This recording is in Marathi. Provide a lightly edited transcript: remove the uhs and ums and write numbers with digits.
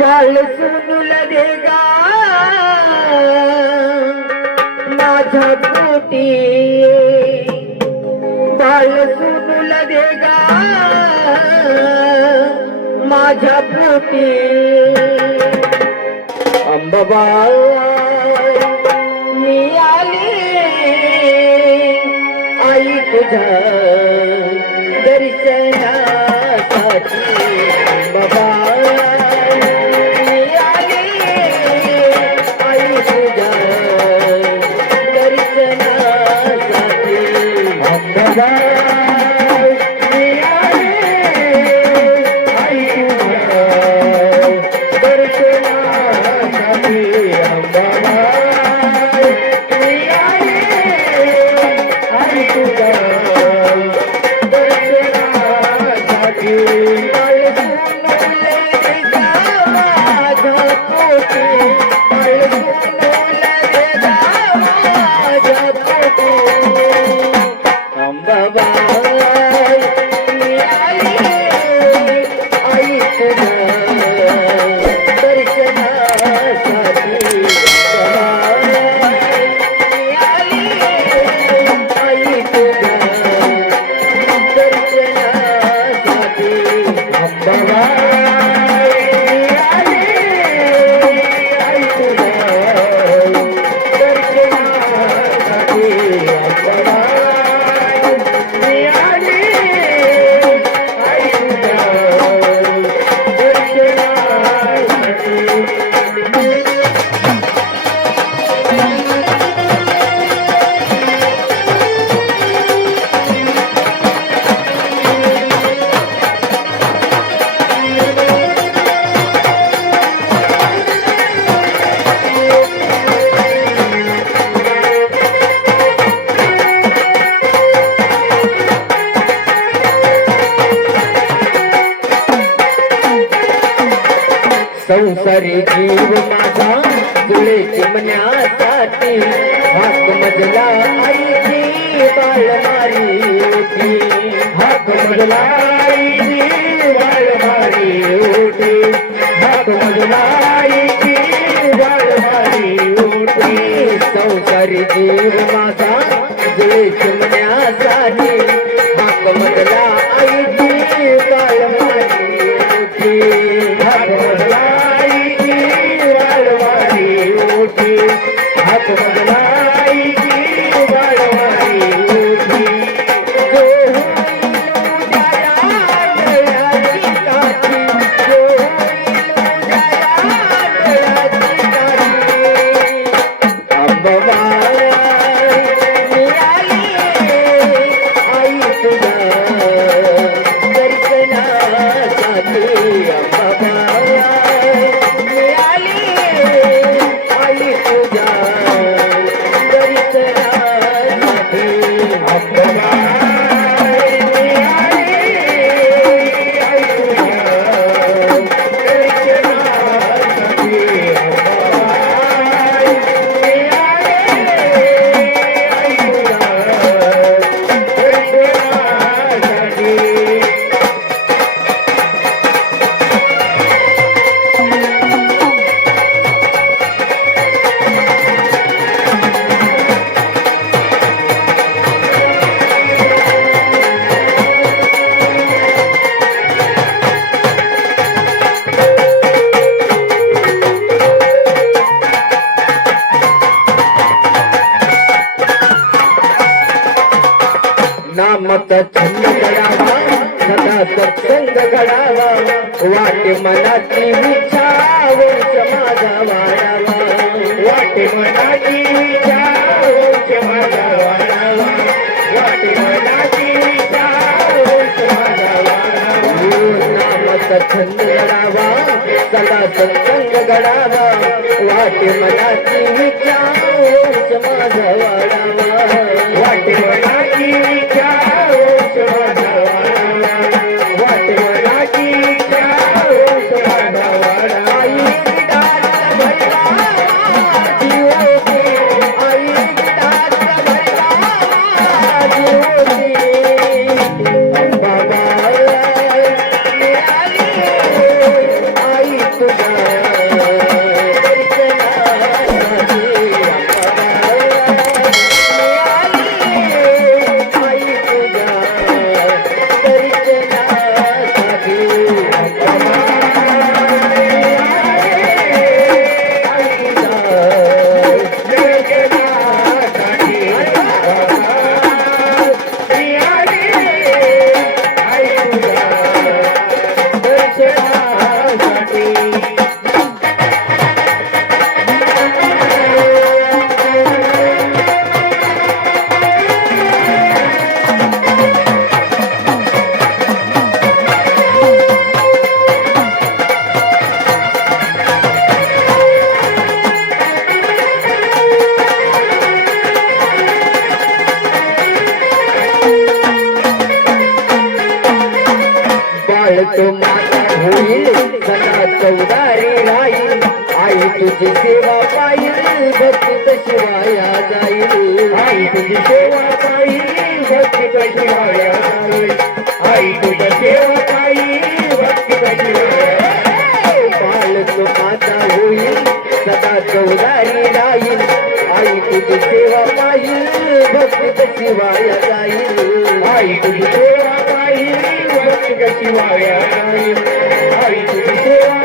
बाळ सोनूला दे गा माझ्या पोटी, बाळ सोनूला दे गा माझ्या पोटी. अंबाबाई मी आले आई तुझ्या दर्शनासाठी. अंबाबाई मी आले आई तुझ्या दर्शनासाठी. अंबाबाई मी आले आई तुझ्या दर्शनासाठी. अंबाबाई मी आले आई तुझ्या दर्शनासाठी. संसारी जीव माझा तुळे चिमण्यासाठी हाक मजला आईची बाळ मारी होती. हाक मजला आईची बाळ मारी होती. हाक मजला आईची बाळ मारी होती. संसारी जीव माझा तुळे चिमण्यासाठी हाक मजला आईची बाळ मारी होती. हाक मजला हाक मजला आईची वाळवाई होती. जो डळाची काठी, जो डळाची काठी. अंबाबाई मी आली आई तुझ्या दर्शनासाठी. अंबाबाई मी आली आई तुझ्या दर्शनासाठी. अंबाबाई मी आली आई तुझ्या दर्शनासाठी. अंबाबाई मी आली आई तुझ्या दर्शनासाठी. नामचा छंद घडावा सदा सत्संग घडावा. वाटे मनाची इच्छा वंश माझा वाढावा. वाटे मनाची इच्छा वंश माझा वाढावा. वाटे मनाची इच्छा वंश माझा वाढावा. नामचा छंद घडावा सदा सत्संग घडावा. वाटे मनाची इच्छा वंश माझा वाढावा. वाटे मनाची इच्छा वंश माझा वाढावा. वाटे मनाची इच्छा वंश माझा वाढावा. आई गिटारचा भरला जीव होते. आई गिटारचा भरला जीव होते. अंबाबाई मी आली आई तुझ्या तो माता होईल सदा चौदारी राहील आई तुझी सेवा पाहिल भक्ती तशी वाया जाईल आई तुझी सेवा पाहिली भक्ती कशी वाया जाईल आई तुझी सेवा पाहिली भक्ती कशी वाया बाल तो माता होईल सदा चौदारी राहील आई तुझी सेवा पाहिल भक्ती तशी वाया जाईल आई तुझी सेवा पाहिली भक्ती कशी वाया जाईल आई तुझी सेवा